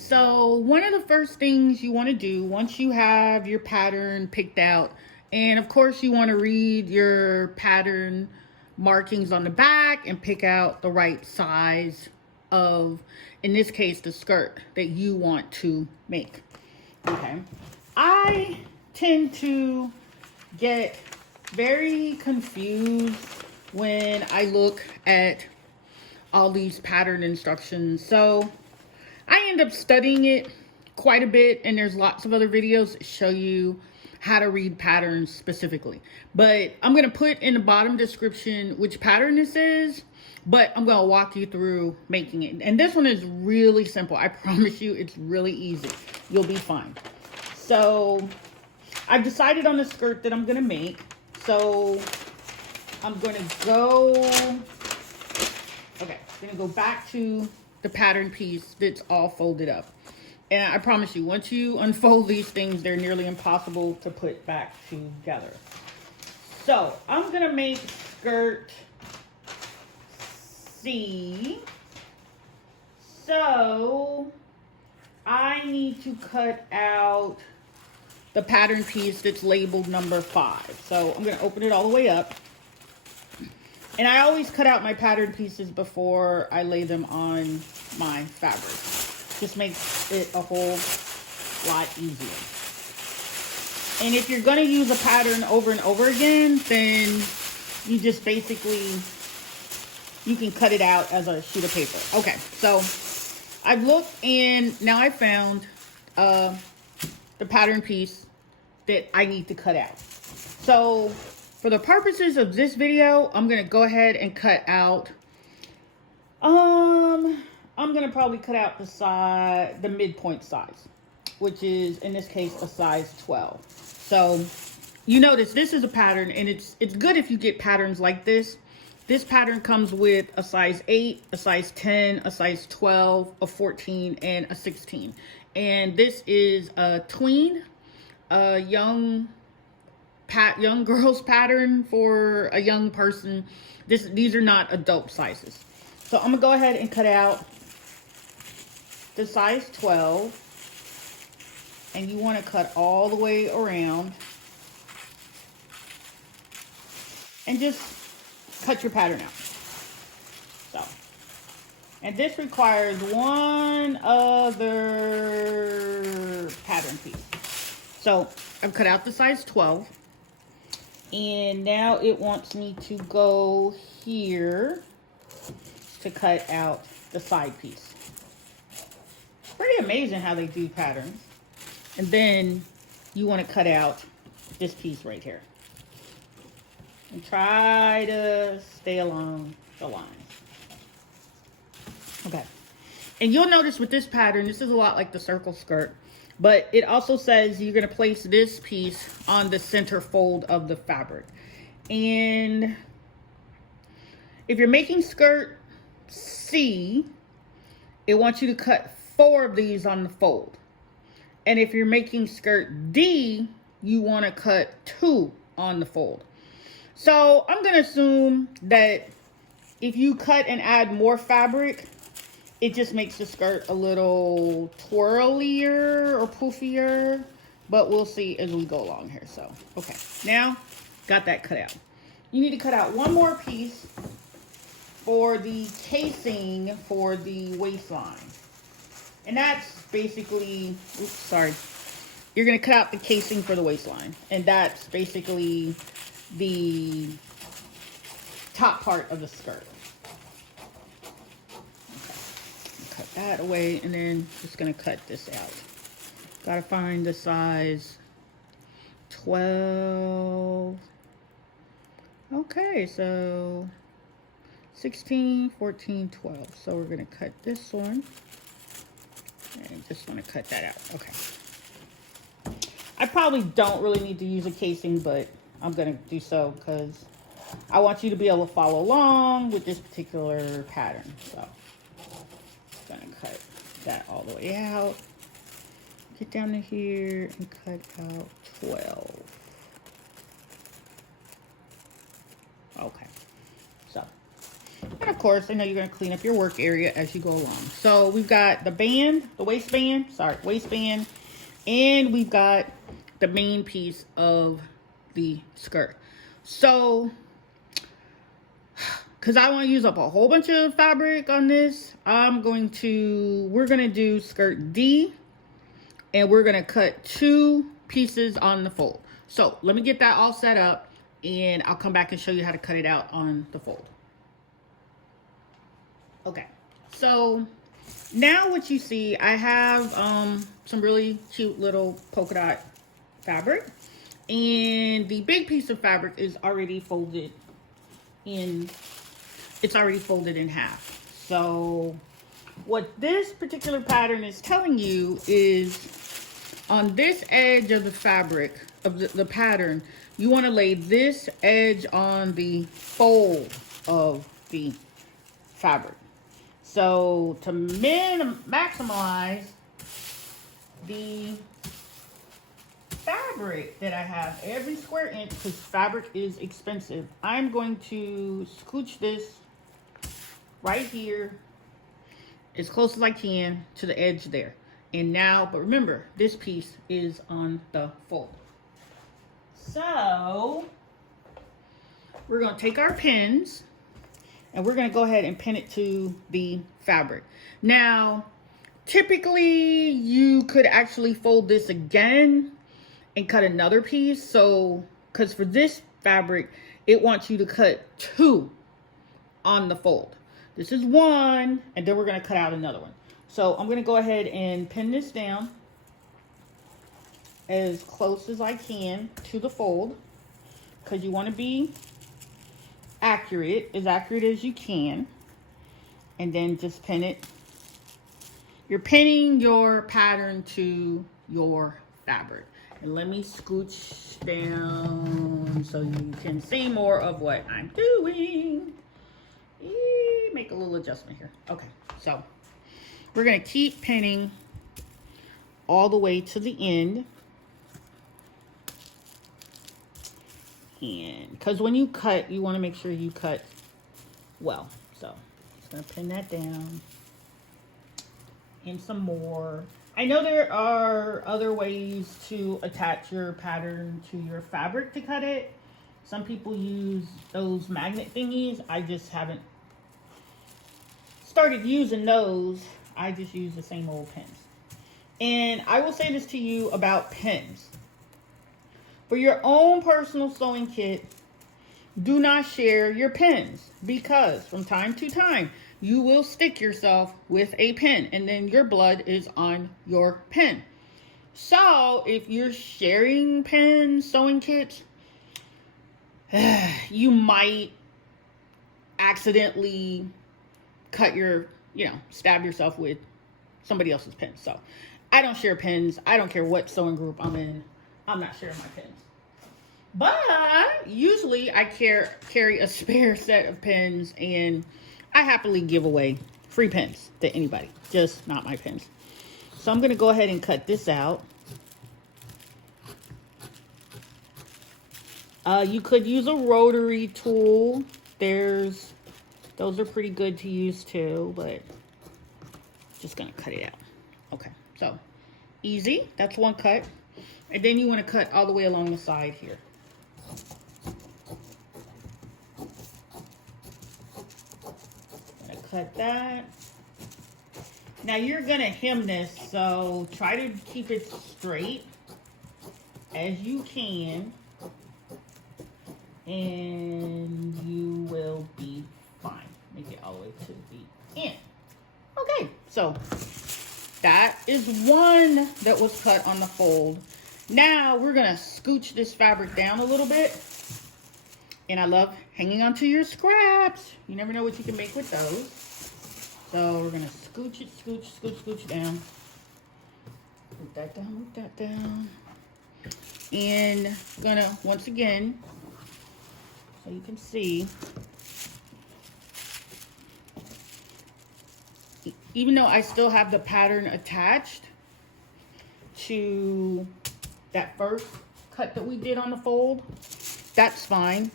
So one of the first things you want to do once you have your pattern picked out, and of course you want to read your pattern markings on the back and pick out the right size of, in this case, the skirt that you want to make. Okay. I tend to get very confused when I look at all these pattern instructions. So I end up studying it quite a bit, and there's lots of other videos that show you how to read patterns specifically. But I'm going to put in the bottom description which pattern this is, but I'm going to walk you through making it. And this one is really simple. I promise you it's really easy. You'll be fine. So I've decided on the skirt that I'm going to make. So I'm going to go, okay, I'm going to go back to the pattern piece that's all folded up. And I promise you, once you unfold these things, they're nearly impossible to put back together. So I'm gonna make skirt C. So I need to cut out the pattern piece that's labeled number 5. So I'm gonna open it all the way up. And I always cut out my pattern pieces before I lay them on my fabric. Just makes it a whole lot easier. And if you're gonna use a pattern over and over again, then you just basically, you can cut it out as a sheet of paper. Okay, so I've looked and now I found the pattern piece that I need to cut out. So for the purposes of this video, I'm gonna go ahead and cut out, I'm gonna probably cut out the midpoint size, which is in this case a size 12. So you notice this is a pattern, and it's good if you get patterns like this. This pattern comes with a size 8, a size 10, a size 12, a 14, and a 16. And this is a tween, a young girl's pattern for a young person. These are not adult sizes. So I'm gonna go ahead and cut out the size 12, and you want to cut all the way around and just cut your pattern out. So, and this requires one other pattern piece. So I've cut out the size 12, and now it wants me to go here to cut out the side piece. Pretty amazing how they do patterns. And then you want to cut out this piece right here and try to stay along the lines. Okay, and you'll notice with this pattern, this is a lot like the circle skirt, but it also says you're going to place this piece on the center fold of the fabric. And if you're making skirt C, it wants you to cut 4 of these on the fold. And if you're making skirt D, you want to cut 2 on the fold. So I'm going to assume that if you cut and add more fabric, it just makes the skirt a little twirlier or poofier, but we'll see as we go along here. So, okay, now got that cut out. You need to cut out one more piece for the casing for the waistline. And that's basically, oops, sorry. You're going to cut out the casing for the waistline. And that's basically the top part of the skirt. Okay. Cut that away, and then just going to cut this out. Got to find the size 12. Okay, so 16, 14, 12. So we're going to cut this one. And just want to cut that out. Okay. I probably don't really need to use a casing, but I'm going to do so because I want you to be able to follow along with this particular pattern. So I'm going to cut that all the way out. Get down to here and cut out 12. Okay. So I'm going to course, I know you're going to clean up your work area as you go along. So we've got the band, the waistband, and we've got the main piece of the skirt. So, because I want to use up a whole bunch of fabric on this, we're going to do skirt D, and we're going to cut 2 pieces on the fold. So let me get that all set up, and I'll come back and show you how to cut it out on the fold. Okay, so now what you see, I have some really cute little polka dot fabric, and the big piece of fabric is already folded in. It's already folded in half. So what this particular pattern is telling you is on this edge of the fabric of the pattern, you want to lay this edge on the fold of the fabric. So to maximize the fabric that I have every square inch, because fabric is expensive, I'm going to scooch this right here as close as I can to the edge there. And now, but remember, this piece is on the fold. So we're going to take our pins, and we're going to go ahead and pin it to the fabric. Now, typically you could actually fold this again and cut another piece. So, because for this fabric, it wants you to cut 2 on the fold. This is 1, and then we're going to cut out another one. So I'm going to go ahead and pin this down as close as I can to the fold, because you want to be accurate as you can, and then just pin it. You're pinning your pattern to your fabric. And let me scooch down so you can see more of what I'm doing. Make a little adjustment here. Okay, so we're going to keep pinning all the way to the end. And because when you cut, you want to make sure you cut well. So just going to pin that down. And some more. I know there are other ways to attach your pattern to your fabric to cut it. Some people use those magnet thingies. I just haven't started using those. I just use the same old pins. And I will say this to you about pins. For your own personal sewing kit, do not share your pins, because from time to time, you will stick yourself with a pin, and then your blood is on your pin. So if you're sharing pins, sewing kits, you might accidentally cut stab yourself with somebody else's pin. So I don't share pins. I don't care what sewing group I'm in. I'm not sharing my pins. But usually I carry a spare set of pins, and I happily give away free pins to anybody, just not my pins. So I'm going to go ahead and cut this out. You could use a rotary tool. Those are pretty good to use too, but just going to cut it out. Okay, so easy. That's one cut. And then you want to cut all the way along the side here. Cut that. Now you're gonna hem this, so try to keep it straight as you can, and you will be fine. Make it all the way to the end. Okay, so that is one that was cut on the fold. Now we're gonna scooch this fabric down a little bit. And I love hanging onto your scraps. You never know what you can make with those. So we're going to scooch it, scooch down. Move that down. And I'm going to, once again, so you can see, even though I still have the pattern attached to that first cut that we did on the fold, that's fine.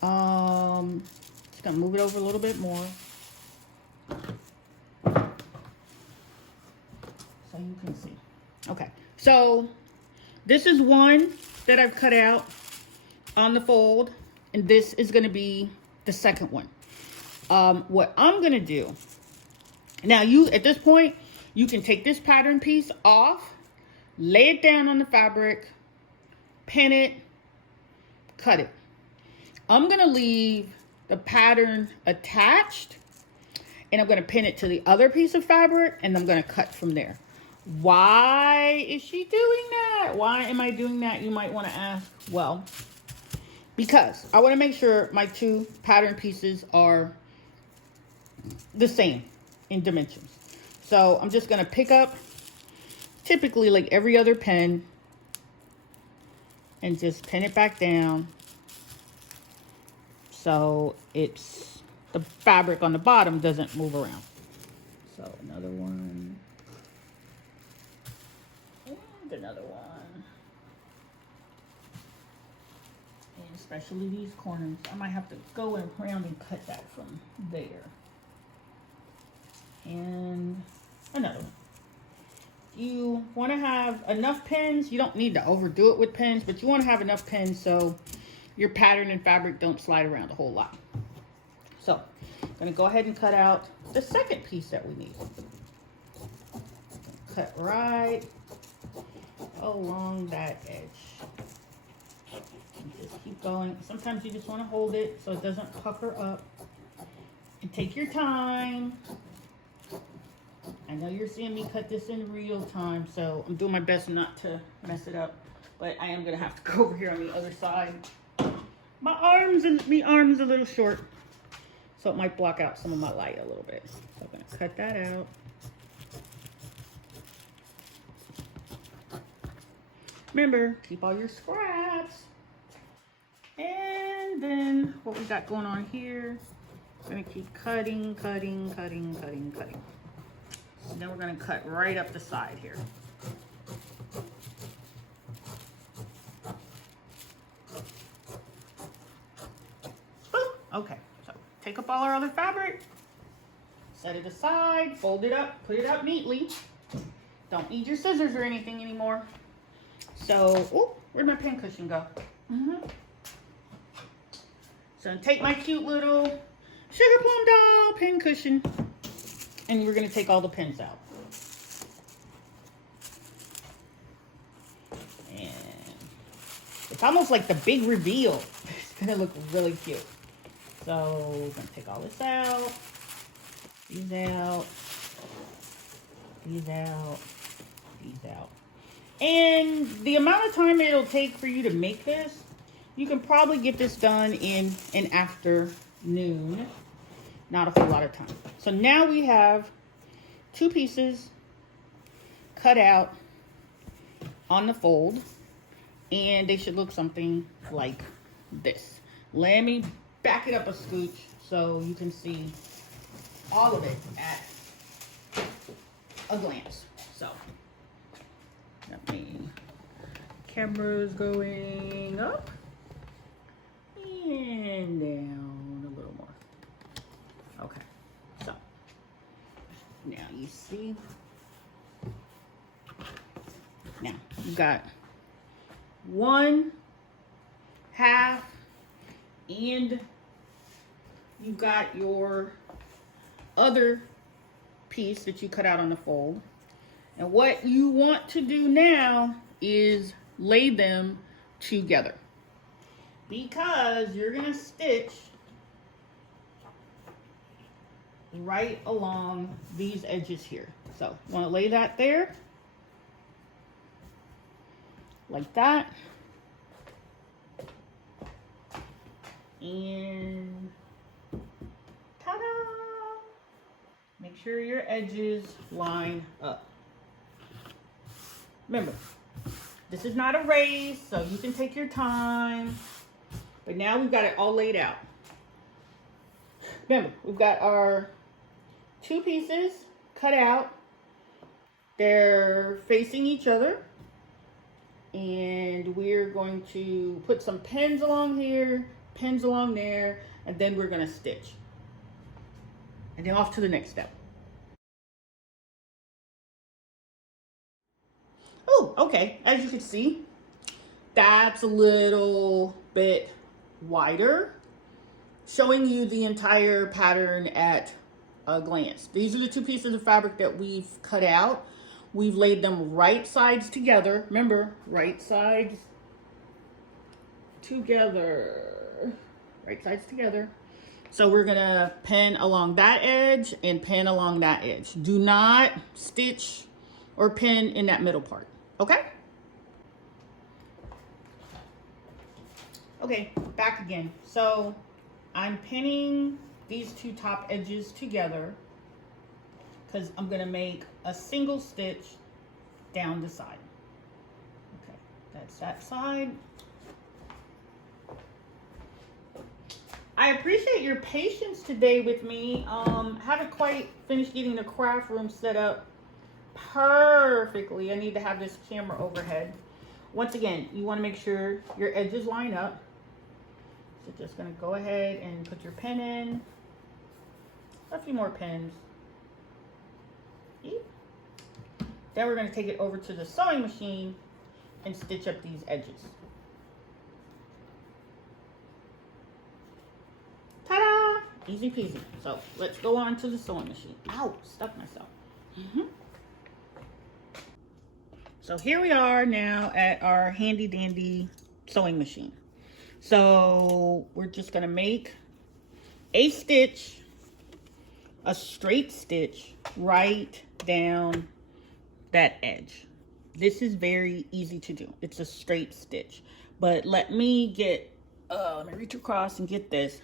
Just gonna move it over a little bit more. you can see. Okay, so this is one that I've cut out on the fold, and this is going to be the second one. What I'm going to do now, at this point, you can take this pattern piece off, lay it down on the fabric, pin it, cut it. I'm going to leave the pattern attached, and I'm going to pin it to the other piece of fabric, and I'm going to cut from there. Why is she doing that? Why am I doing that, you might want to ask? Well, because I want to make sure my two pattern pieces are the same in dimensions. So I'm just going to pick up, typically like every other pin, and just pin it back down so the fabric on the bottom doesn't move around. So another one, and another one, and especially these corners. I might have to go around and cut that from there. And another one. You want to have enough pins. You don't need to overdo it with pins, but you want to have enough pins so your pattern and fabric don't slide around a whole lot. So I'm going to go ahead and cut out the second piece that we need. Cut right along that edge. And just keep going. Sometimes you just want to hold it so it doesn't pucker up. And take your time. I know you're seeing me cut this in real time, so I'm doing my best not to mess it up. But I am going to have to go over here on the other side. My arm's a little short, so it might block out some of my light a little bit. So I'm going to cut that out. Remember, keep all your scraps. And then what we got going on here, we're going to keep cutting. And then we're going to cut right up the side here. Okay, so take up all our other fabric, set it aside, fold it up, put it up neatly. Don't need your scissors or anything anymore. So, oh, where'd my pin cushion go? So take my cute little sugar plum doll pin cushion, and we're going to take all the pins out. And it's almost like the big reveal. It's going to look really cute. So we're going to take all this out, these out, these out, these out. And the amount of time it'll take for you to make this, you can probably get this done in an afternoon. Not a whole lot of time. So now we have two pieces cut out on the fold, and they should look something like this. Let me back it up a scooch so you can see all of it at a glance. So, camera's going up and down a little more. Okay, so now you see. Now you got one half, and you've got your other piece that you cut out on the fold. And what you want to do now is lay them together, because you're going to stitch right along these edges here. So you want to lay that there like that. And ta-da! Make sure your edges line up. Remember, this is not a race, so you can take your time. But now we've got it all laid out. Remember, we've got our two pieces cut out. They're facing each other. And we're going to put some pins along here, pins along there, and then we're going to stitch. And then off to the next step. Okay, as you can see, that's a little bit wider, showing you the entire pattern at a glance. These are the two pieces of fabric that we've cut out. We've laid them right sides together. Remember, right sides together. Right sides together. So we're gonna pin along that edge and pin along that edge. Do not stitch or pin in that middle part, okay? Okay, back again. So I'm pinning these two top edges together because I'm gonna make a single stitch down the side. Okay, that's that side. I appreciate your patience today with me. Haven't quite finished getting the craft room set up perfectly. I need to have this camera overhead. Once again, you want to make sure your edges line up. So just going to go ahead and put your pin in. A few more pins. Then we're going to take it over to the sewing machine and stitch up these edges. Ta-da! Easy peasy. So let's go on to the sewing machine. Ow, stuck myself. So here we are now at our handy dandy sewing machine. So we're just gonna make a stitch, a straight stitch right down that edge. This is very easy to do. It's a straight stitch. But let me reach across and get this.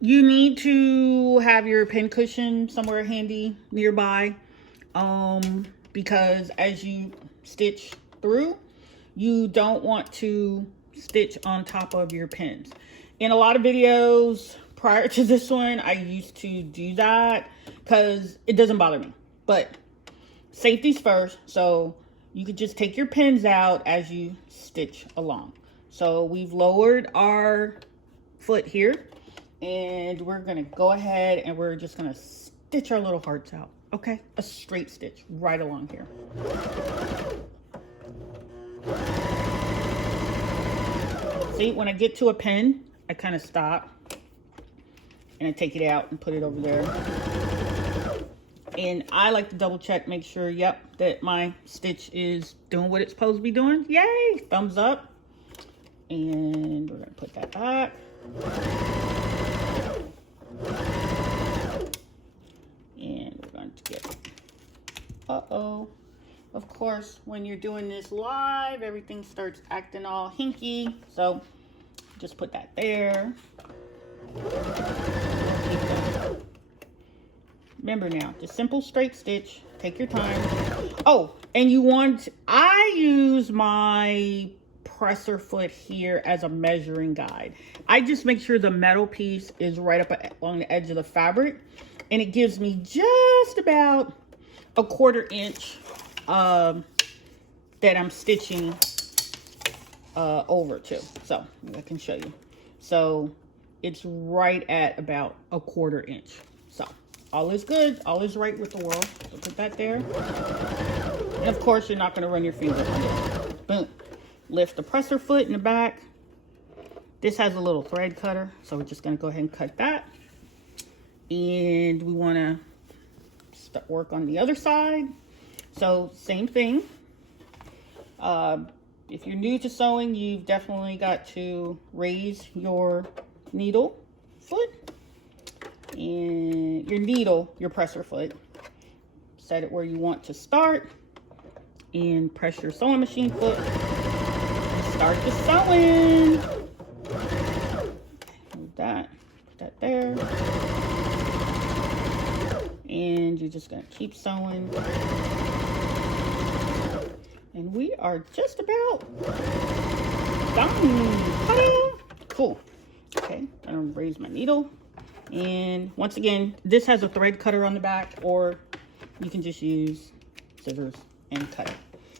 You need to have your pin cushion somewhere handy nearby, because as you stitch through, you don't want to stitch on top of your pins. In a lot of videos prior to this one, I used to do that because it doesn't bother me, but safety's first. So you could just take your pins out as you stitch along. So we've lowered our foot here, and we're gonna go ahead and we're just gonna stitch our little hearts out. Okay, a straight stitch right along here. See, when I get to a pin, I kind of stop and I take it out and put it over there. And I like to double check, make sure, yep, that my stitch is doing what it's supposed to be doing. Yay, thumbs up. And we're gonna put that back. And we're going to get, of course, when you're doing this live, everything starts acting all hinky. So just put that there. Remember now, just simple straight stitch. Take your time. Oh, and I use my presser foot here as a measuring guide. I just make sure the metal piece is right up along the edge of the fabric, and it gives me just about a 1/4 inch that I'm stitching over to. So I can show you. So it's right at about a 1/4 inch. So all is good, all is right with the world. So put that there. And of course, you're not going to run your finger under it. Boom. Lift the presser foot in the back. This has a little thread cutter, so we're just going to go ahead and cut that. And we want to work on the other side. So same thing. If you're new to sewing, you've definitely got to raise your needle foot and your presser foot. Set it where you want to start and press your sewing machine foot. Start the sewing. Move that, put that there. And you're just gonna keep sewing. And we are just about done. Ta-da! Cool. Okay, I'm gonna raise my needle. And once again, this has a thread cutter on the back, or you can just use scissors and cut it.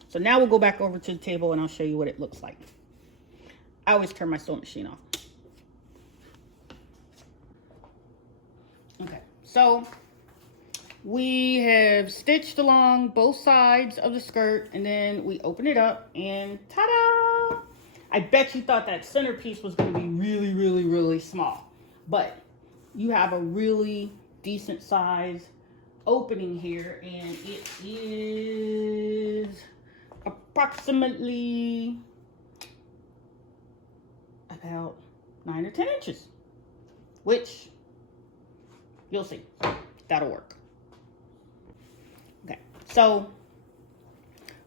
So now we'll go back over to the table and I'll show you what it looks like. I always turn my sewing machine off. Okay, so we have stitched along both sides of the skirt, and then we open it up and ta-da! I bet you thought that centerpiece was going to be really, really, really small, but you have a really decent size opening here, and it is approximately about 9 or 10 inches, which you'll see. That'll work. Okay, so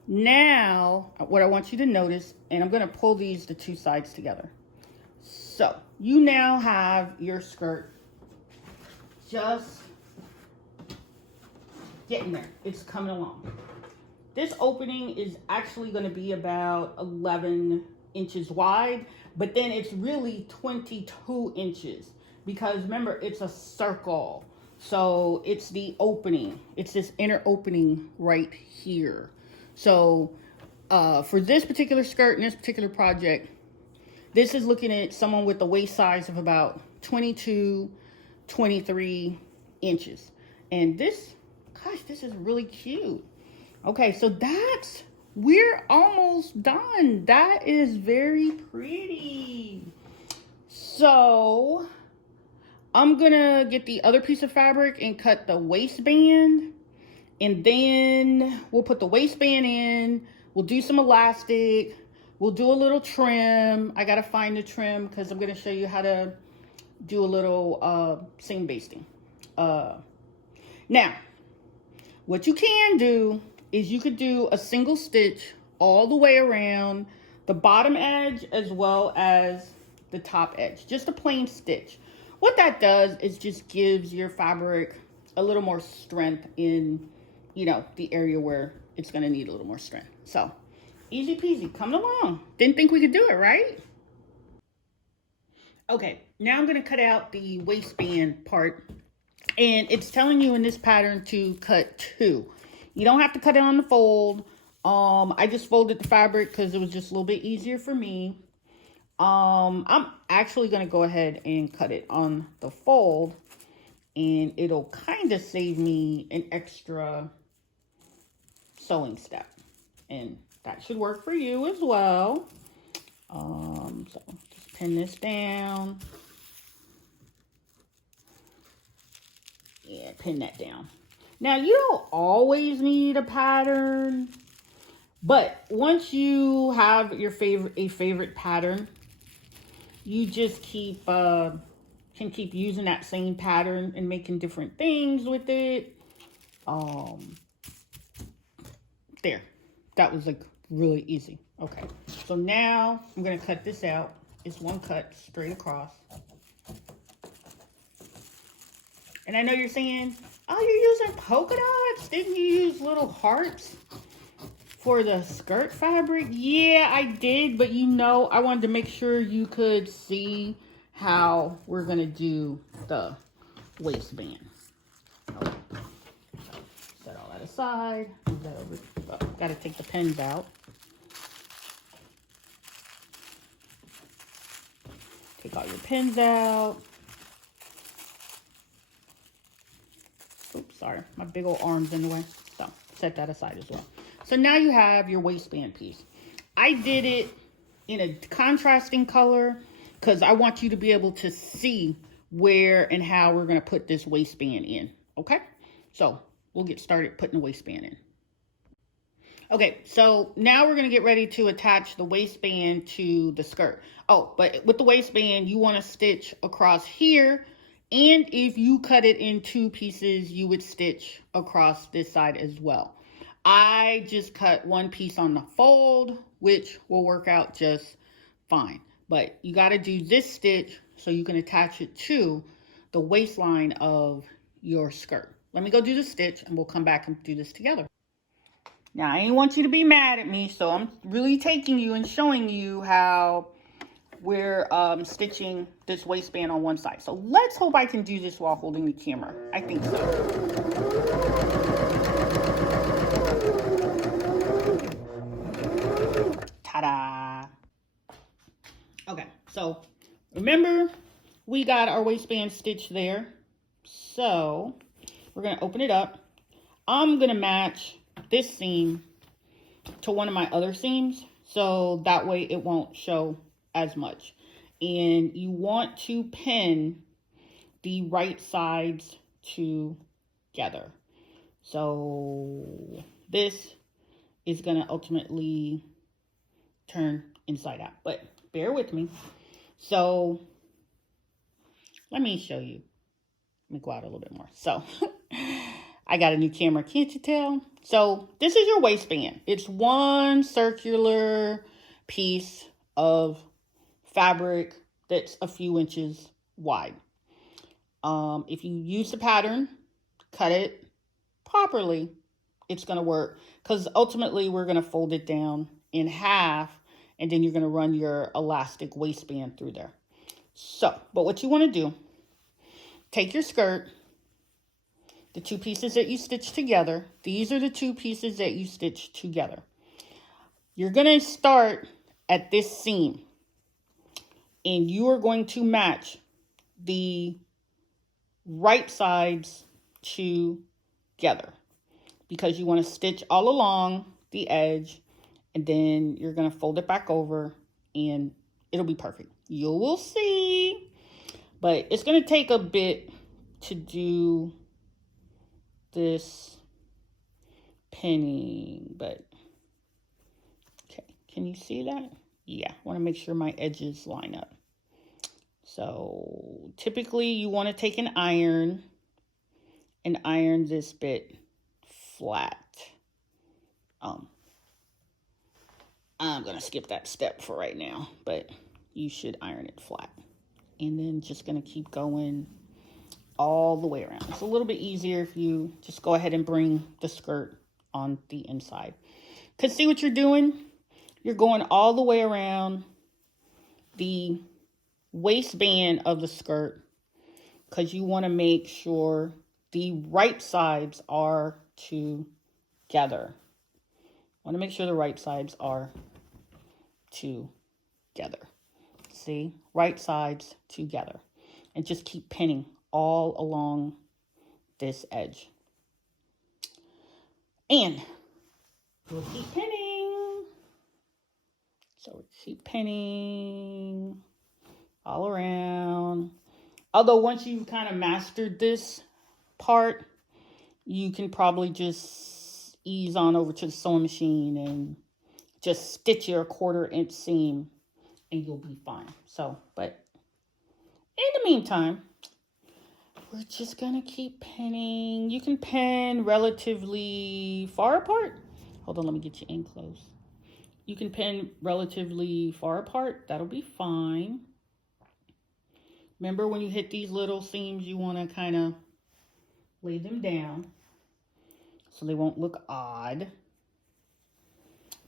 now what I want you to notice, and I'm going to pull the two sides together. So you now have your skirt just getting there. It's coming along. This opening is actually going to be about 11 inches wide, but then it's really 22 inches because remember, it's a circle. So it's the opening. It's this inner opening right here. So for this particular skirt and this particular project, this is looking at someone with a waist size of about 22, 23 inches. And this, gosh, this is really cute. Okay, so we're almost done. That is very pretty. So I'm gonna get the other piece of fabric and cut the waistband, and then we'll put the waistband in. We'll do some elastic. We'll do a little trim. I gotta find the trim because I'm gonna show you how to do a little seam basting. Now, what you can do is you could do a single stitch all the way around the bottom edge as well as the top edge, just a plain stitch. What that does is just gives your fabric a little more strength in, you know, the area where it's going to need a little more strength. So easy peasy, coming along. Didn't think we could do it, right? Okay, now I'm going to cut out the waistband part, and it's telling you in this pattern to cut 2. You don't have to cut it on the fold. I just folded the fabric because it was just a little bit easier for me. I'm actually going to go ahead and cut it on the fold, and it'll kind of save me an extra sewing step, and that should work for you as well. So just pin this down. Yeah, pin that down. Now, you don't always need a pattern, but once you have your favorite pattern, you just can keep using that same pattern and making different things with it. There, that was like really easy. Okay, so now I'm gonna cut this out. It's one cut straight across. And I know you're saying, oh, you're using polka dots? Didn't you use little hearts for the skirt fabric? Yeah, I did, but you know, I wanted to make sure you could see how we're gonna do the waistband. Okay. Set all that aside. Move that over. Oh, gotta take the pins out. Take all your pins out. Oops, sorry, my big old arm's in the way. So set that aside as well. So now you have your waistband piece. I did it in a contrasting color because I want you to be able to see where and how we're going to put this waistband in. Okay, so we'll get started putting the waistband in. Okay, so now we're going to get ready to attach the waistband to the skirt. Oh, but with the waistband, you want to stitch across here. And if you cut it in 2 pieces, you would stitch across this side as well. I just cut 1 piece on the fold, which will work out just fine. But you got to do this stitch so you can attach it to the waistline of your skirt. Let me go do the stitch and we'll come back and do this together. Now, I ain't want you to be mad at me, so I'm really taking you and showing you how we're stitching this waistband on one side. So let's hope I can do this while holding the camera. I think so. Ta-da! Okay, so remember we got our waistband stitched there. So we're going to open it up I'm going to match this seam to one of my other seams, so that way it won't show as much. And you want to pin the right sides together. So this is going to ultimately turn inside out, but bear with me. So let me show you. Let me go out a little bit more. So I got a new camera, can't you tell? So this is your waistband. It's one circular piece of fabric that's a few inches wide. If you use the pattern, cut it properly, it's going to work, because ultimately we're going to fold it down in half, and then you're going to run your elastic waistband through there. So, but what you want to do, take your skirt, the two pieces that you stitch together. These are the two pieces that you stitch together. You're going to start at this seam, and you are going to match the right sides together, because you want to stitch all along the edge, and then you're going to fold it back over and it'll be perfect. You will see, but it's going to take a bit to do this pinning, but okay, can you see that? Yeah, I want to make sure my edges line up. So typically you want to take an iron and iron this bit flat. I'm going to skip that step for right now, but you should iron it flat. And then just going to keep going all the way around. It's a little bit easier if you just go ahead and bring the skirt on the inside. Because see what you're doing? You're going all the way around the waistband of the skirt, because you want to make sure the right sides are together. Want to make sure the right sides are together. See? Right sides together. And just keep pinning all along this edge. And we'll keep pinning. So we keep pinning all around. Although once you've kind of mastered this part, you can probably just ease on over to the sewing machine and just stitch your 1/4 inch seam and you'll be fine. So, but in the meantime, we're just gonna keep pinning. You can pin relatively far apart. Hold on, let me get you in close. You can pin relatively far apart. That'll be fine. Remember, when you hit these little seams, you want to kind of lay them down so they won't look odd.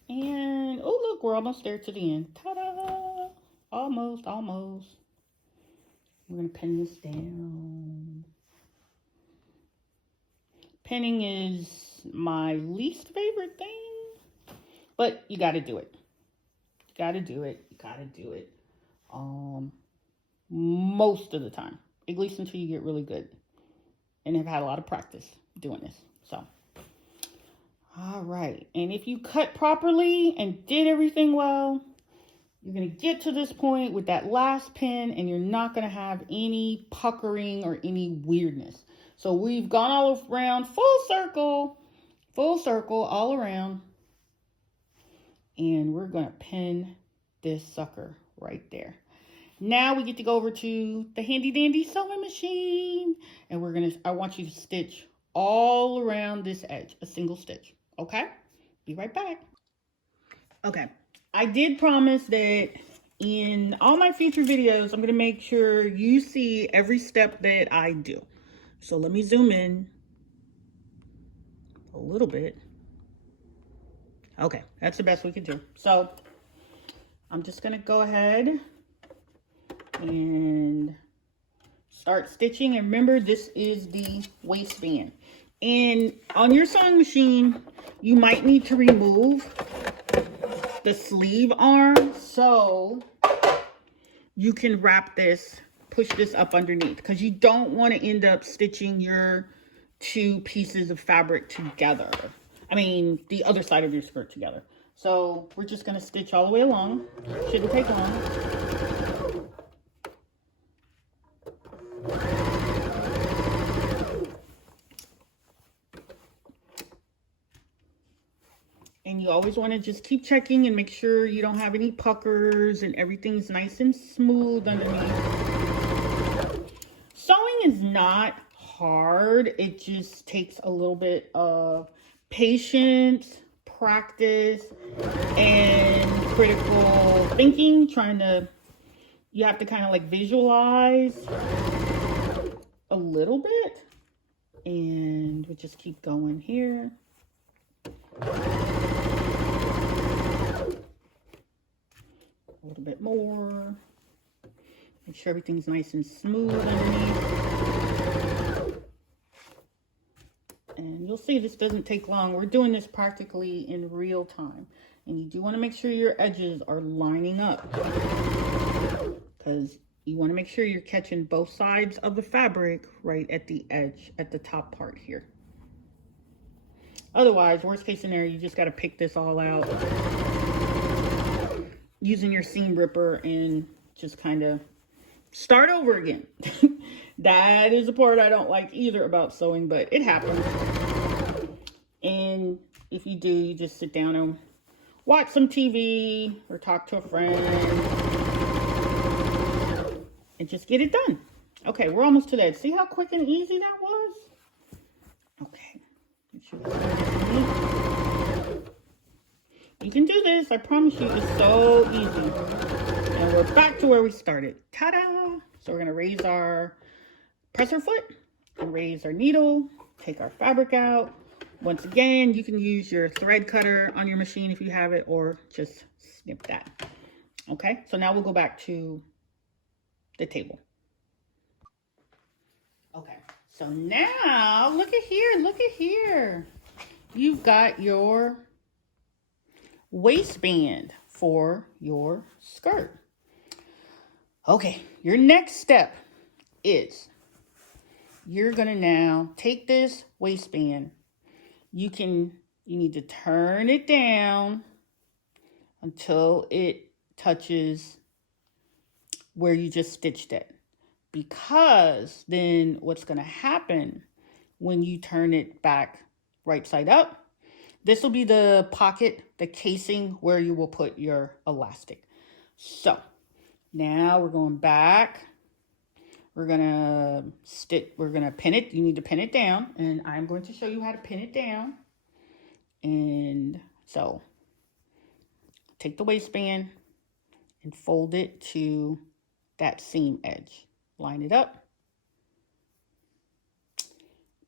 And, oh, look, we're almost there to the end. Ta-da! Almost. We're going to pin this down. Pinning is my least favorite thing, but you got to do it. You got to do it. Most of the time, at least until you get really good and have had a lot of practice doing this. So, all right. And if you cut properly and did everything well, you're going to get to this point with that last pin and you're not going to have any puckering or any weirdness. So we've gone all around, full circle all around. And we're going to pin this sucker right there. Now we get to go over to the handy dandy sewing machine, and I want you to stitch all around this edge, a single stitch. Okay? Be right back. Okay. I did promise that in all my future videos, I'm going to make sure you see every step that I do. So let me zoom in a little bit. Okay. That's the best we can do. So I'm just going to go ahead and start stitching. And remember, this is the waistband. And on your sewing machine, you might need to remove the sleeve arm so you can wrap this, push this up underneath, because you don't want to end up stitching your two pieces of fabric together. I mean, the other side of your skirt together. So we're just going to stitch all the way along. Shouldn't take long. And you always want to just keep checking and make sure you don't have any puckers and everything's nice and smooth underneath. Sewing is not hard. It just takes a little bit of patience, practice, and critical thinking. You have to kind of like visualize a little bit. And we just keep going here. A little bit more. Make sure everything's nice and smooth underneath. And you'll see this doesn't take long. We're doing this practically in real time. And you do want to make sure your edges are lining up, because you want to make sure you're catching both sides of the fabric right at the edge, at the top part here. Otherwise, worst case scenario, you just got to pick this all out using your seam ripper and just kind of start over again. That is the part I don't like either about sewing, but it happens. And if you do, you just sit down and watch some TV or talk to a friend and just get it done. Okay, we're almost to that. See how quick and easy that was? Okay. You can do this. I promise you, it's so easy. And we're back to where we started. Ta-da! So we're going to raise our presser foot and raise our needle, take our fabric out. Once again, you can use your thread cutter on your machine if you have it, or just snip that. Okay, so now we'll go back to the table. Okay, so now look at here. You've got your waistband for your skirt. Okay, your next step is you're gonna now take this waistband. You need to turn it down until it touches where you just stitched it. Because then what's gonna happen when you turn it back right side up, this will be the pocket, the casing where you will put your elastic. So now we're going back. We're gonna pin it. You need to pin it down, and I'm going to show you how to pin it down. And so take the waistband and fold it to that seam edge. Line it up,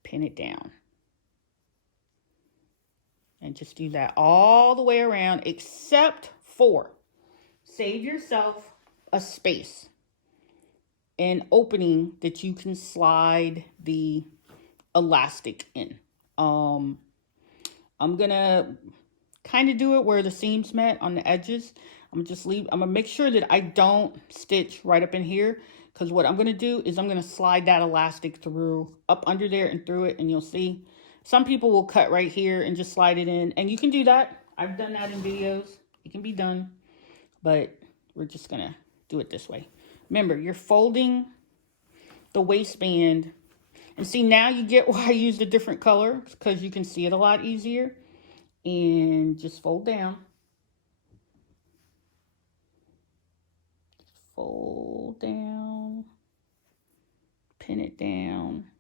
pin it down. And just do that all the way around, except for save yourself a space, an opening that you can slide the elastic in. I'm gonna kind of do it where the seams met on the edges. I'm gonna make sure that I don't stitch right up in here, because what I'm gonna do is I'm gonna slide that elastic through, up under there and through it, and you'll see. Some people will cut right here and just slide it in, and you can do that. I've done that in videos. It can be done, but we're just gonna do it this way. Remember, you're folding the waistband, and see, now you get why I used a different color, because you can see it a lot easier. And just fold down. Fold down, pin it down,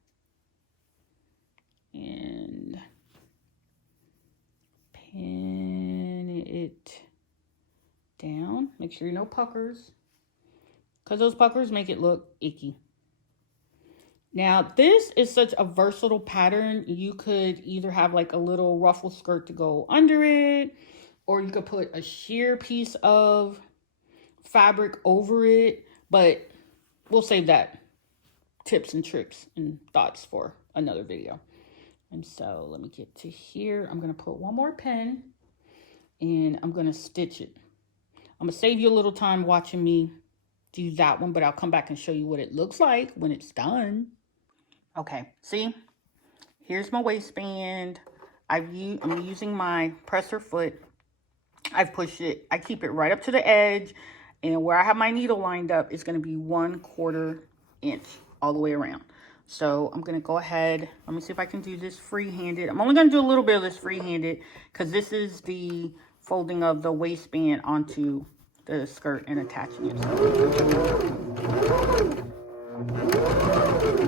and pin it down. Make sure no puckers, because those puckers make it look icky. Now, this is such a versatile pattern. You could either have like a little ruffle skirt to go under it, or you could put a sheer piece of fabric over it, but we'll save that tips and tricks and thoughts for another video. And so let me get to here. I'm going to put one more pin, and I'm going to stitch it. I'm going to save you a little time watching me do that one, but I'll come back and show you what it looks like when it's done. Okay, see? here's my waistband. I'm using my presser foot. I've pushed it. I keep it right up to the edge. And where I have my needle lined up is going to be 1/4 inch all the way around. So I'm going to go ahead. Let me see if I can do this free-handed. I'm only going to do a little bit of this free-handed because this is the folding of the waistband onto the skirt and attaching it.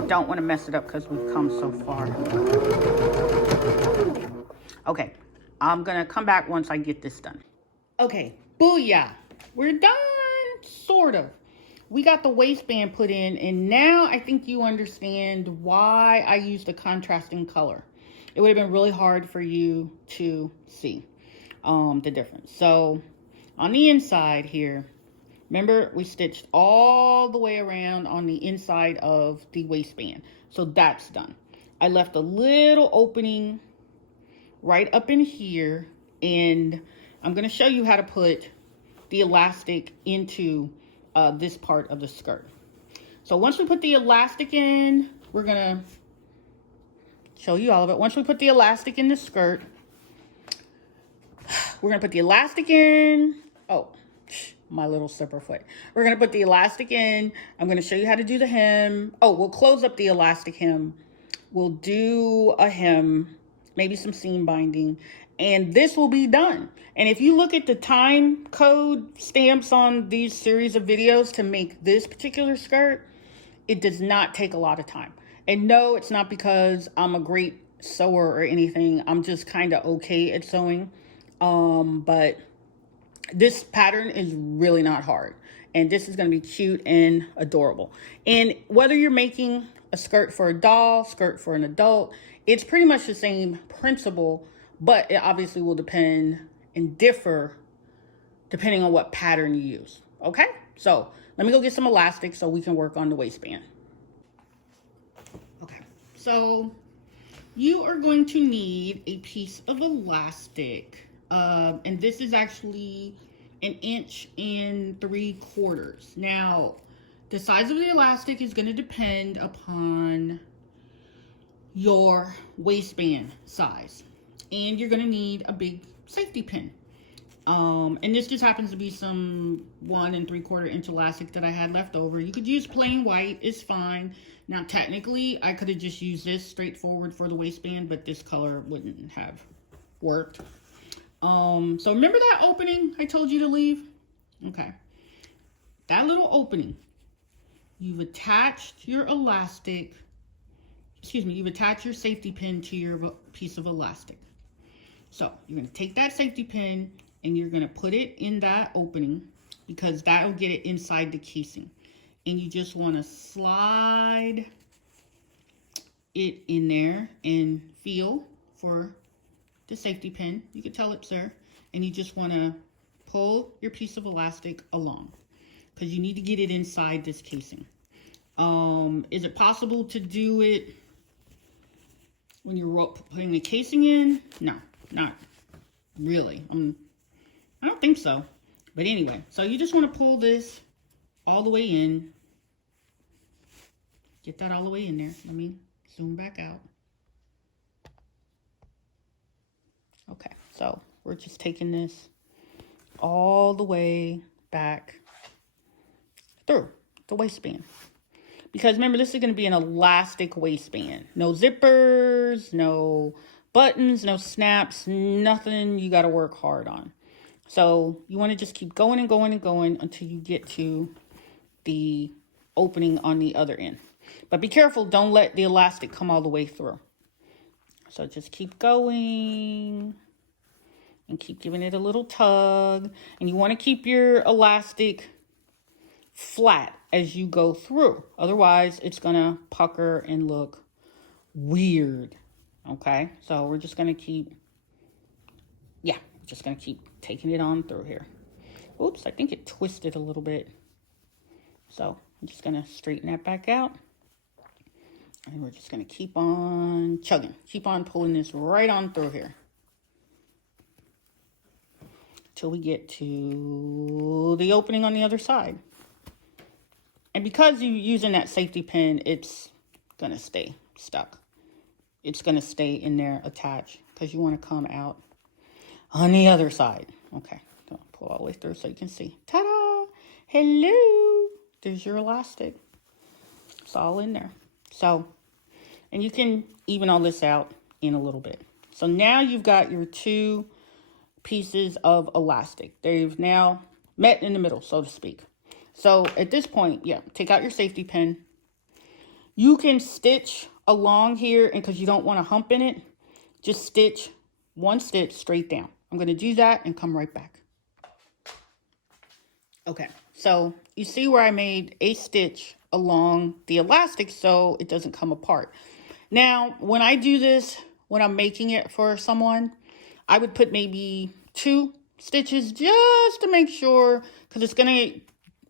Don't want to mess it up because we've come so far. Okay, I'm going to come back once I get this done. Okay, booyah. We're done, sort of. We got the waistband put in, and now I think you understand why I used a contrasting color. It would have been really hard for you to see the difference. So on the inside here, remember we stitched all the way around on the inside of the waistband. So that's done. I left a little opening right up in here, and I'm going to show you how to put the elastic into this part of the skirt. So once we put the elastic in, we're going to show you all of it. Once we put the elastic in the skirt, we're going to put the elastic in. Oh, my little slipper foot. We're going to put the elastic in. I'm going to show you how to do the hem. Oh, we'll close up the elastic hem. We'll do a hem, maybe some seam binding, and this will be done. And if you look at the time code stamps on these series of videos to make this particular skirt, it does not take a lot of time. And no, it's not because I'm a great sewer or anything. I'm just kind of okay at sewing. But this pattern is really not hard. And this is going to be cute and adorable. And whether you're making a skirt for a doll, skirt for an adult, it's pretty much the same principle, but it obviously will depend and differ depending on what pattern you use. Okay, so let me go get some elastic so we can work on the waistband. Okay, so you are going to need a piece of elastic, and this is actually 1 3/4 inches. Now, the size of the elastic is going to depend upon your waistband size, and you're going to need a big safety pin. And this just happens to be some 1 3/4 inch elastic that I had left over. You could use plain white, it's fine. Now, technically, I could have just used this straightforward for the waistband, but this color wouldn't have worked. So remember that opening I told you to leave? Okay. That little opening, you've attached your elastic, you've attached your safety pin to your piece of elastic. So you're going to take that safety pin and you're going to put it in that opening because that'll get it inside the casing. And you just want to slide it in there and feel for the safety pin. You can tell it's there. And you just want to pull your piece of elastic along because you need to get it inside this casing. Is it possible to do it when you're putting the casing in? No, not really. I don't think so. But anyway, so you just want to pull this all the way in. Get that all the way in there. Let me zoom back out. Okay, so we're just taking this all the way back through the waistband. Because remember, this is going to be an elastic waistband. No zippers, no buttons, no snaps, nothing you got to work hard on. So you want to just keep going and going and going until you get to the opening on the other end. But be careful, don't let the elastic come all the way through. So just keep going and keep giving it a little tug. And you want to keep your elastic flat as you go through. Otherwise, it's going to pucker and look weird. Okay, so we're just going to keep, taking it on through here. Oops, I think it twisted a little bit. So I'm just going to straighten that back out. And we're just going to keep on chugging. Keep on pulling this right on through here. Till we get to the opening on the other side. And because you're using that safety pin, it's going to stay stuck. it's going to stay in there attached because you want to come out on the other side. Okay, don't pull all the way through so you can see. Ta-da! Hello! There's your elastic. It's all in there. So, and you can even all this out in a little bit. So now you've got your two pieces of elastic. They've now met in the middle, so to speak. So at this point, yeah, take out your safety pin. You can stitch along here, and because you don't want a hump in it, just stitch one stitch straight down. I'm going to do that and come right back. Okay, so you see where I made a stitch along the elastic so it doesn't come apart. Now, when I do this, when I'm making it for someone, I would put maybe 2 stitches just to make sure, because it's going to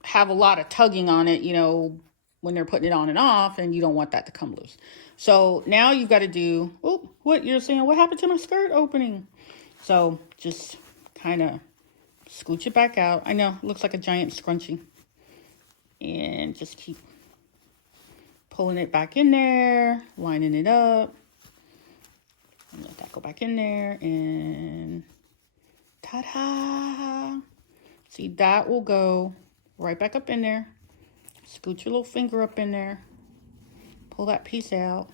have a lot of tugging on it, you know, when they're putting it on and off, and you don't want that to come loose. So now you've got to do, oh, what you're saying, what happened to my skirt opening? So just kind of scooch it back out. I know, it looks like a giant scrunchie. And just keep pulling it back in there, lining it up. And let that go back in there, and ta-da! See, that will go right back up in there. Scoot your little finger up in there. Pull that piece out.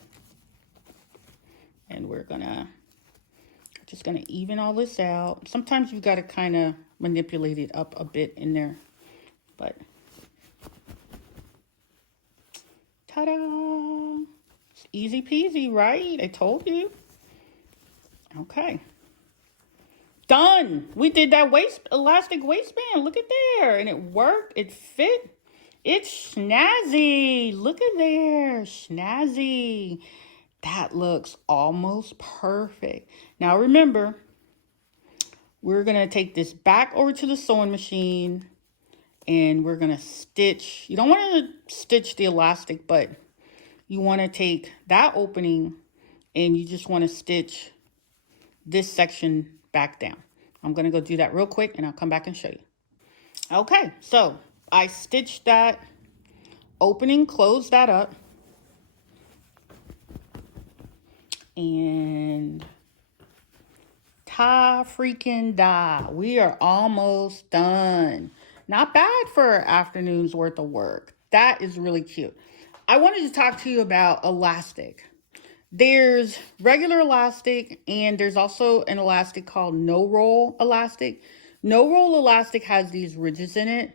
And we're just gonna even all this out. Sometimes you've got to kind of manipulate it up a bit in there. But ta-da! It's easy peasy, right? I told you. Okay. Done. We did that elastic waistband. Look at there. And it worked. It fit. It's snazzy. Look at there. Snazzy. That looks almost perfect. Now remember, we're going to take this back over to the sewing machine and we're going to stitch. You don't want to stitch the elastic, but you want to take that opening and you just want to stitch this section back down. I'm going to go do that real quick and I'll come back and show you. Okay, so I stitched that opening, closed that up, and ta freaking da, we are almost done. Not bad for an afternoon's worth of work. That is really cute. I wanted to talk to you about elastic. There's regular elastic, and there's also an elastic called no-roll elastic. No-roll elastic has these ridges in it,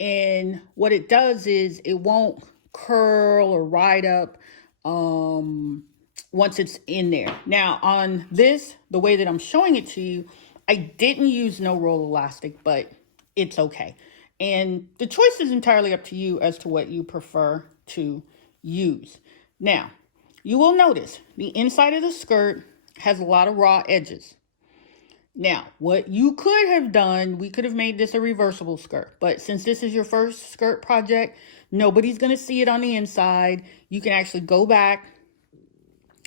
and what it does is it won't curl or ride up once it's in there. Now, on this, the way that I'm showing it to you, I didn't use no-roll elastic, but it's okay. And the choice is entirely up to you as to what you prefer to use. Now, you will notice the inside of the skirt has a lot of raw edges. Now, what you could have done, we could have made this a reversible skirt. But since this is your first skirt project, nobody's going to see it on the inside. You can actually go back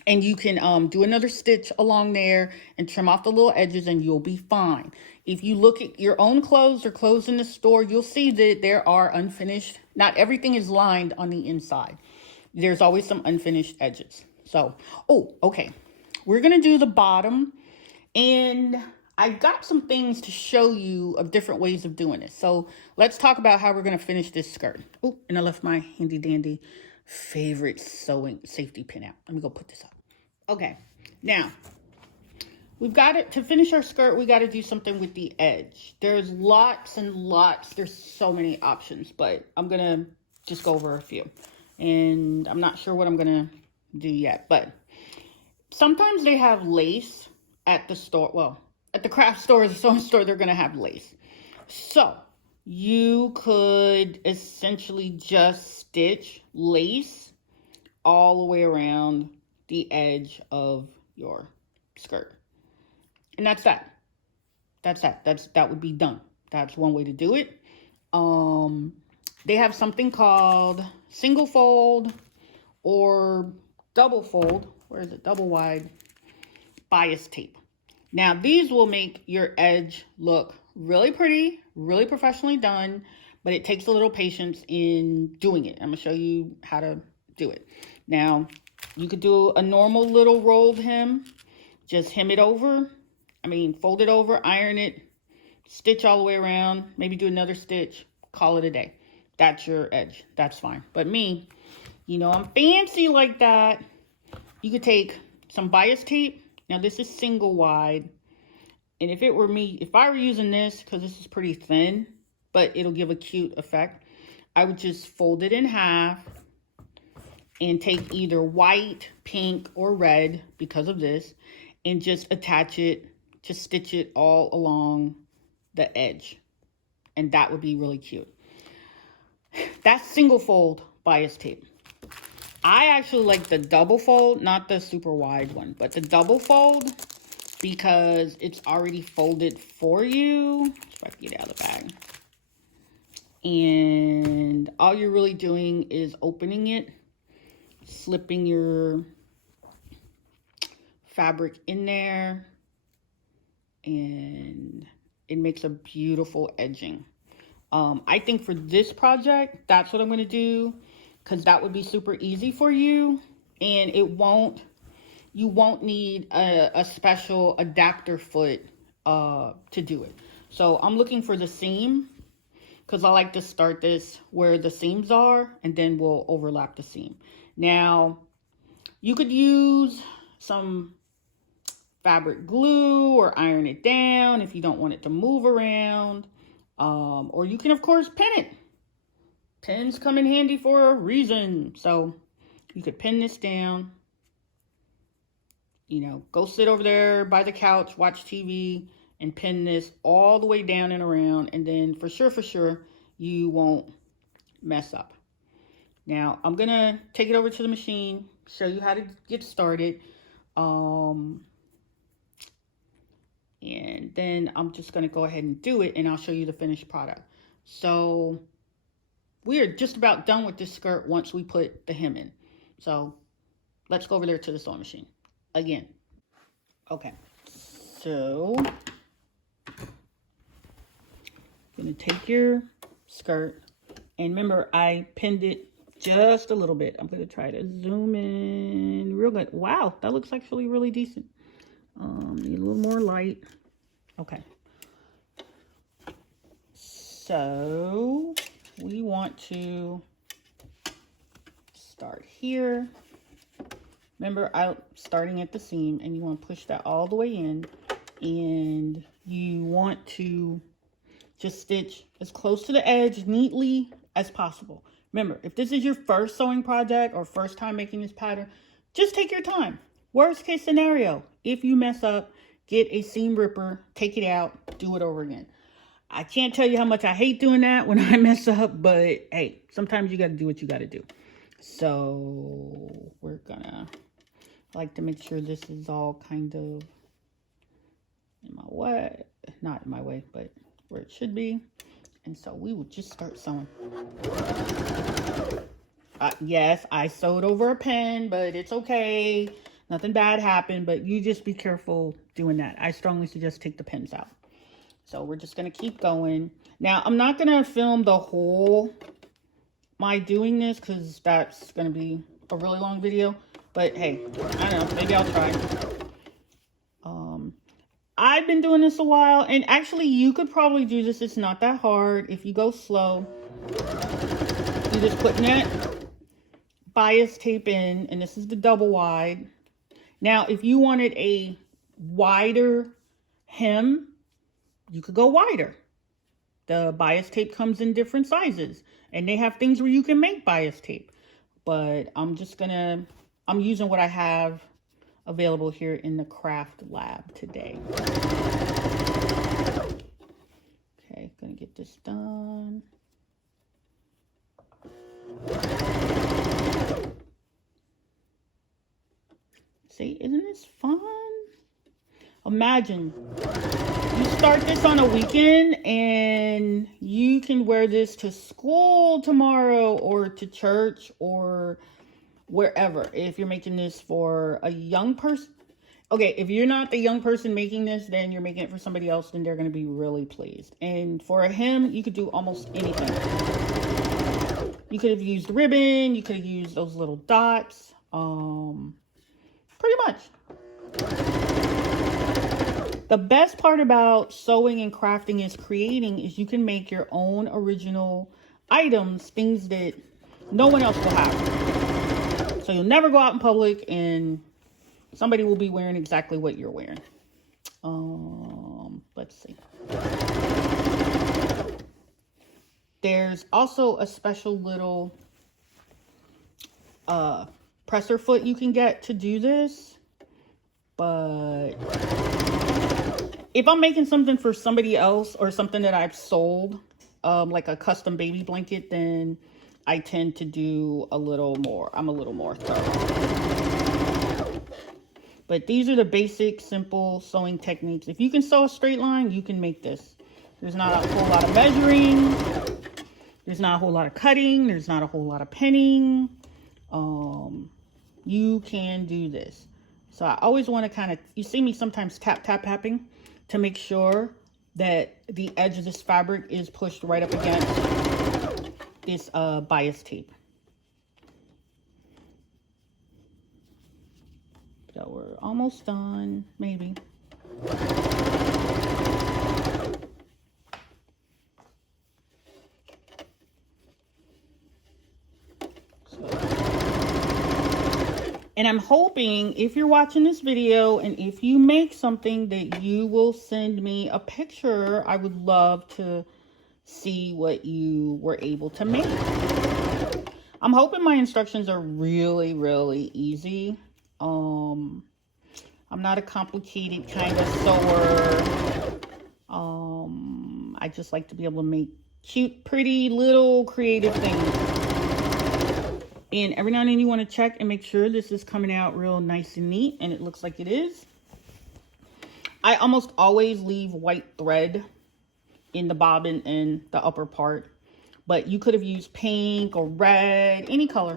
and you can do another stitch along there and trim off the little edges and you'll be fine. If you look at your own clothes or clothes in the store, you'll see that there are unfinished. Not everything is lined on the inside. There's always some unfinished edges. So, oh, okay. We're going to do the bottom. And I got some things to show you of different ways of doing this. So let's talk about how we're going to finish this skirt. Oh, and I left my handy dandy favorite sewing safety pin out. Let me go put this up. Okay. Now, we've got it to finish our skirt. We got to do something with the edge. There's lots and lots. There's so many options, but I'm going to just go over a few. And I'm not sure what I'm going to do yet, but sometimes they have lace at the store. Well, at the craft store or the sewing store, they're going to have lace. So you could essentially just stitch lace all the way around the edge of your skirt. And that's that. That would be done. That's one way to do it. They have something called single fold or double fold. Where is it? Double wide bias tape. Now, these will make your edge look really pretty, really professionally done, but it takes a little patience in doing it. I'm going to show you how to do it. Now, You could do a normal little rolled hem. Just hem it over. Fold it over, iron it, stitch all the way around, maybe do another stitch, call it a day. That's your edge. That's fine. But me, I'm fancy like that. You could take some bias tape. Now this is single wide. And if it were me, if I were using this, because this is pretty thin, but it'll give a cute effect, I would just fold it in half and take either white, pink, or red, because of this, and just attach it, just stitch it all along the edge. And that would be really cute. That's single fold bias tape. I actually like the double fold, not the super wide one, but the double fold, because it's already folded for you. If I can get it out of the bag. And all you're really doing is opening it, slipping your fabric in there, and it makes a beautiful edging. I think for this project, that's what I'm going to do, because that would be super easy for you, and you won't need a special adapter foot to do it. So I'm looking for the seam, because I like to start this where the seams are, and then we'll overlap the seam. Now, you could use some fabric glue or iron it down if you don't want it to move around. Or you can, of course, pin it. Pins come in handy for a reason. So you could pin this down. Go sit over there by the couch, watch TV, and pin this all the way down and around. And then for sure, you won't mess up. Now, I'm going to take it over to the machine, show you how to get started. And then I'm just going to go ahead and do it, and I'll show you the finished product. So we are just about done with this skirt once we put the hem in. So let's go over there to the sewing machine again. Okay, so you're going to take your skirt, and remember, I pinned it just a little bit. I'm going to try to zoom in real good. Wow, that looks actually really decent. Need a little more light. Okay. So we want to start here. Remember, I'm starting at the seam, and you want to push that all the way in, and you want to just stitch as close to the edge neatly as possible. Remember, if this is your first sewing project or first time making this pattern, just take your time. Worst case scenario, if you mess up, get a seam ripper, take it out, do it over again. I can't tell you how much I hate doing that when I mess up, but hey, sometimes you got to do what you got to do. So we're gonna like to make sure this is all kind of in my way, not in my way, but where it should be. And so we will just start sewing. Yes, I sewed over a pen, but it's okay. Nothing bad happened, but you just be careful doing that. I strongly suggest take the pins out. So we're just going to keep going. Now, I'm not going to film the whole my doing this, because that's going to be a really long video. But hey, I don't know, maybe I'll try. I've been doing this a while, and actually you could probably do this. It's not that hard. If you go slow, you just put that bias tape in, and this is the double wide. Now, if you wanted a wider hem, you could go wider. The bias tape comes in different sizes, and they have things where you can make bias tape. But I'm using what I have available here in the craft lab today. Okay, gonna get this done. See, isn't this fun? Imagine you start this on a weekend and you can wear this to school tomorrow or to church or wherever. If you're making this for a young person, okay, if you're not the young person making this, then you're making it for somebody else, then they're going to be really pleased. And for a hem, you could do almost anything. You could have used ribbon, you could have used those little dots. Pretty much. The best part about sewing and crafting is creating is you can make your own original items, things that no one else will have. So you'll never go out in public and somebody will be wearing exactly what you're wearing. Let's see. There's also a special little presser foot you can get to do this. But if I'm making something for somebody else or something that I've sold, like a custom baby blanket, then I tend to do a little more. I'm a little more thorough. But these are the basic, simple sewing techniques. If you can sew a straight line, you can make this. There's not a whole lot of measuring. There's not a whole lot of cutting. There's not a whole lot of pinning. You can do this. So I always want to kind of, you see me sometimes tapping to make sure that the edge of this fabric is pushed right up against this bias tape. So we're almost done, maybe. And I'm hoping if you're watching this video and if you make something that you will send me a picture. I would love to see what you were able to make. I'm hoping my instructions are really, really easy. I'm not a complicated kind of sewer. I just like to be able to make cute, pretty, little creative things. And every now and then you want to check and make sure this is coming out real nice and neat, and it looks like it is. I almost always leave white thread in the bobbin and the upper part, but you could have used pink or red, any color.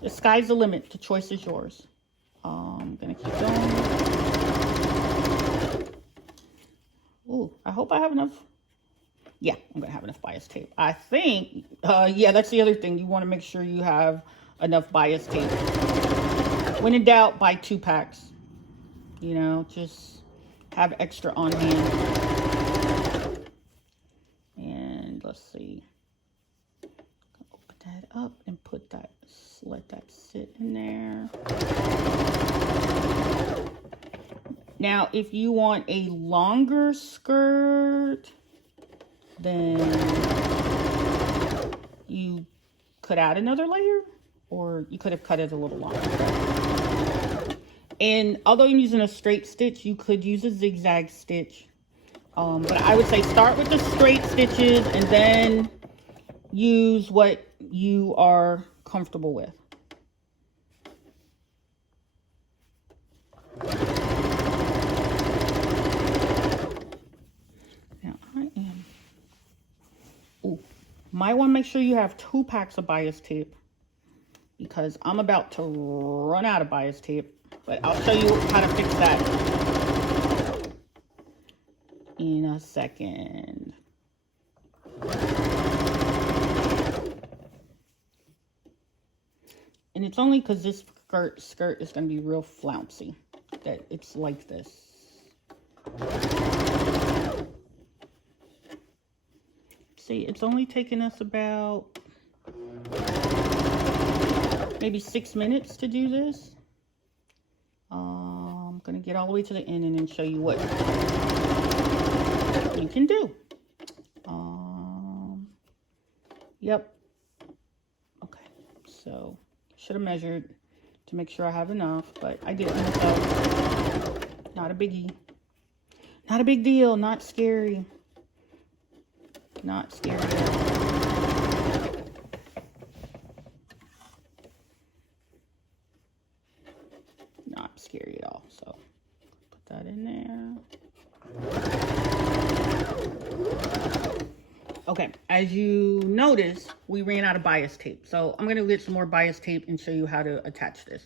The sky's the limit. The choice is yours. I'm gonna keep going. Ooh, I hope I have enough. Yeah, I'm gonna have enough bias tape. I think, yeah, that's the other thing. You want to make sure you have enough bias tape. When in doubt, buy 2 packs. You know, just have extra on hand. And let's see. Open that up and put that, let that sit in there. Now, if you want a longer skirt, then you could add another layer, or you could have cut it a little longer. And although I'm using a straight stitch, you could use a zigzag stitch. But I would say start with the straight stitches and then use what you are comfortable with. Now I am, might want to make sure you have 2 packs of bias tape, because I'm about to run out of bias tape, but I'll show you how to fix that in a second. And it's only because this skirt is going to be real flouncy that it's like this. See, it's only taken us about maybe 6 minutes to do this. I'm going to get all the way to the end and then show you what you can do. Yep. Okay, so should have measured to make sure I have enough, but I didn't, so not a biggie. Not a big deal, not scary. Not scary. Not scary at all. So put that in there. Okay, as you notice, we ran out of bias tape. So I'm going to get some more bias tape and show you how to attach this.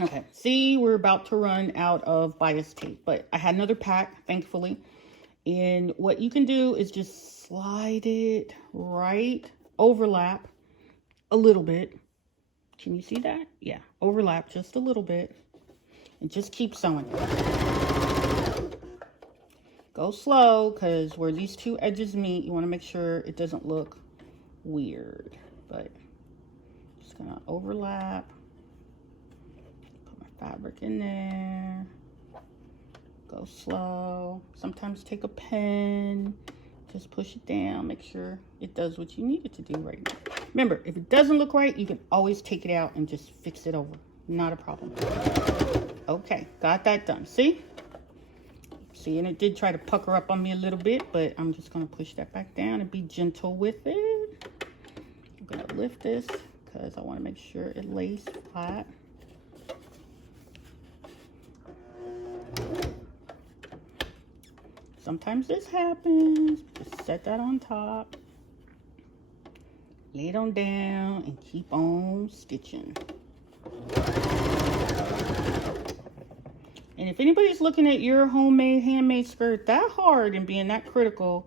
Okay, see, we're about to run out of bias tape, but I had another pack, thankfully. And what you can do is just slide it right overlap a little bit. Can you see that? Yeah, overlap just a little bit. And just keep sewing. Go slow, because where these two edges meet, you want to make sure it doesn't look weird. But just gonna overlap. Put my fabric in there. Go slow. Sometimes take a pen. Just push it down. Make sure it does what you need it to do right now. Remember, if it doesn't look right, you can always take it out and just fix it over. Not a problem. Okay, got that done. See? See, and it did try to pucker up on me a little bit, but I'm just going to push that back down and be gentle with it. I'm going to lift this because I want to make sure it lays flat. Sometimes this happens. Just set that on top. Lay it on down and keep on stitching. And if anybody's looking at your handmade skirt that hard and being that critical,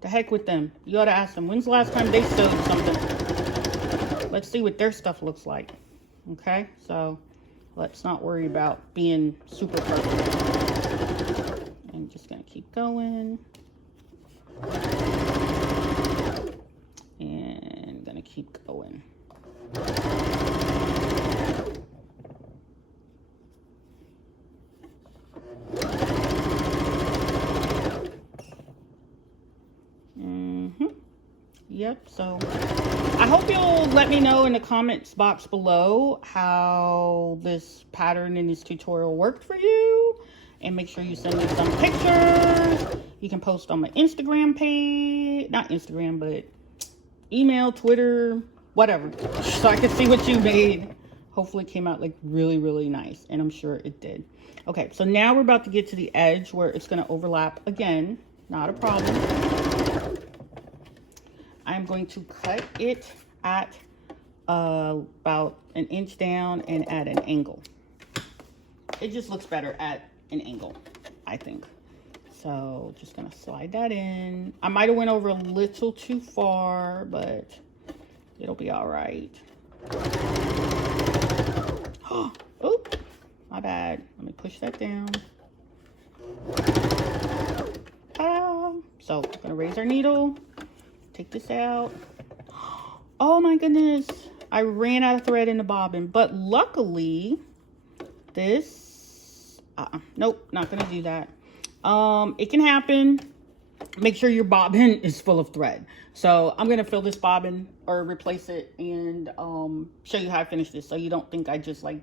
the heck with them. You ought to ask them, when's the last time they sewed something? Let's see what their stuff looks like. Okay, so let's not worry about being super perfect. I'm just gonna keep going. And gonna keep going. Yep, so I hope you'll let me know in the comments box below how this pattern in this tutorial worked for you. And make sure you send me some pictures. You can post on my Instagram page. Not Instagram, but email, Twitter, whatever. So I can see what you made. Hopefully it came out like really, really nice. And I'm sure it did. Okay, so now we're about to get to the edge where it's going to overlap again. Not a problem. I'm going to cut it at about an inch down and at an angle. It just looks better at an angle, I think. So just gonna slide that in. I might have went over a little too far, but it'll be all right. Oh, my bad. Let me push that down. So I'm gonna raise our needle. Take this out. Oh my goodness, I ran out of thread in the bobbin, but luckily this nope, not gonna do that. It can happen. Make sure your bobbin is full of thread. So I'm gonna fill this bobbin or replace it and show you how I finish this, so you don't think I just like,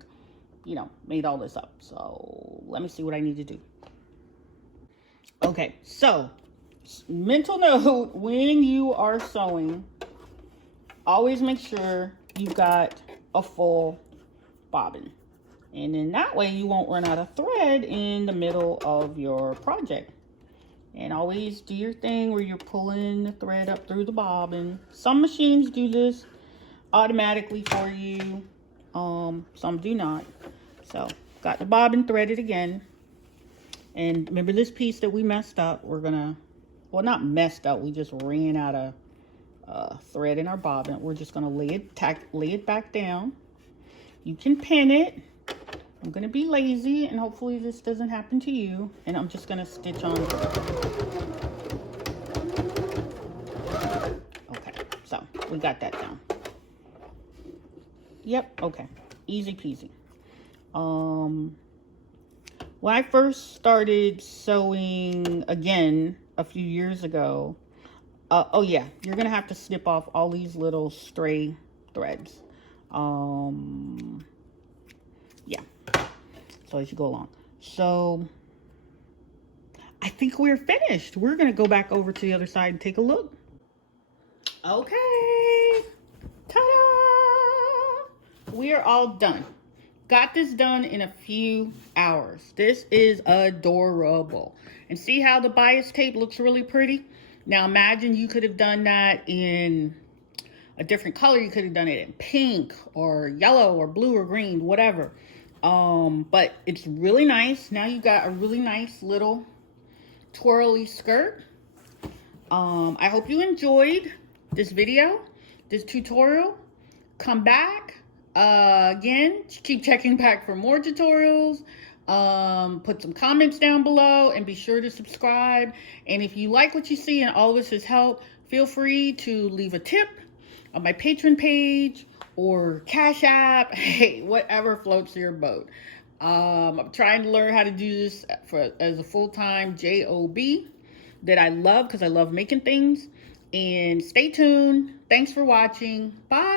you know, made all this up. So let me see what I need to do. Okay, so mental note, when you are sewing, always make sure you've got a full bobbin. And then that way you won't run out of thread in the middle of your project. And always do your thing where you're pulling the thread up through the bobbin. Some machines do this automatically for you. Some do not. So got the bobbin threaded again. And remember this piece that we messed up, we're gonna, well, not messed up, we just ran out of thread in our bobbin. We're just gonna lay it back down. You can pin it. I'm gonna be lazy and hopefully this doesn't happen to you. And I'm just gonna stitch on. Okay, so we got that down. Yep, okay, easy peasy. When I first started sewing again a few years ago, oh yeah, you're gonna have to snip off all these little stray threads. Yeah, so as you go along. So I think we're finished. We're gonna go back over to the other side and take a look. Okay, ta-da! We are all done. Got this done in a few hours. This is adorable. And see how the bias tape looks really pretty? Now imagine you could have done that in a different color. You could have done it in pink or yellow or blue or green, whatever. But it's really nice. Now you got a really nice little twirly skirt. I hope you enjoyed this video, this tutorial, come back. Again, keep checking back for more tutorials. Put some comments down below and be sure to subscribe. And if you like what you see and all of this has helped, feel free to leave a tip on my Patreon page or Cash App, hey, whatever floats your boat. I'm trying to learn how to do this as a full-time job that I love because I love making things. And stay tuned. Thanks for watching. Bye.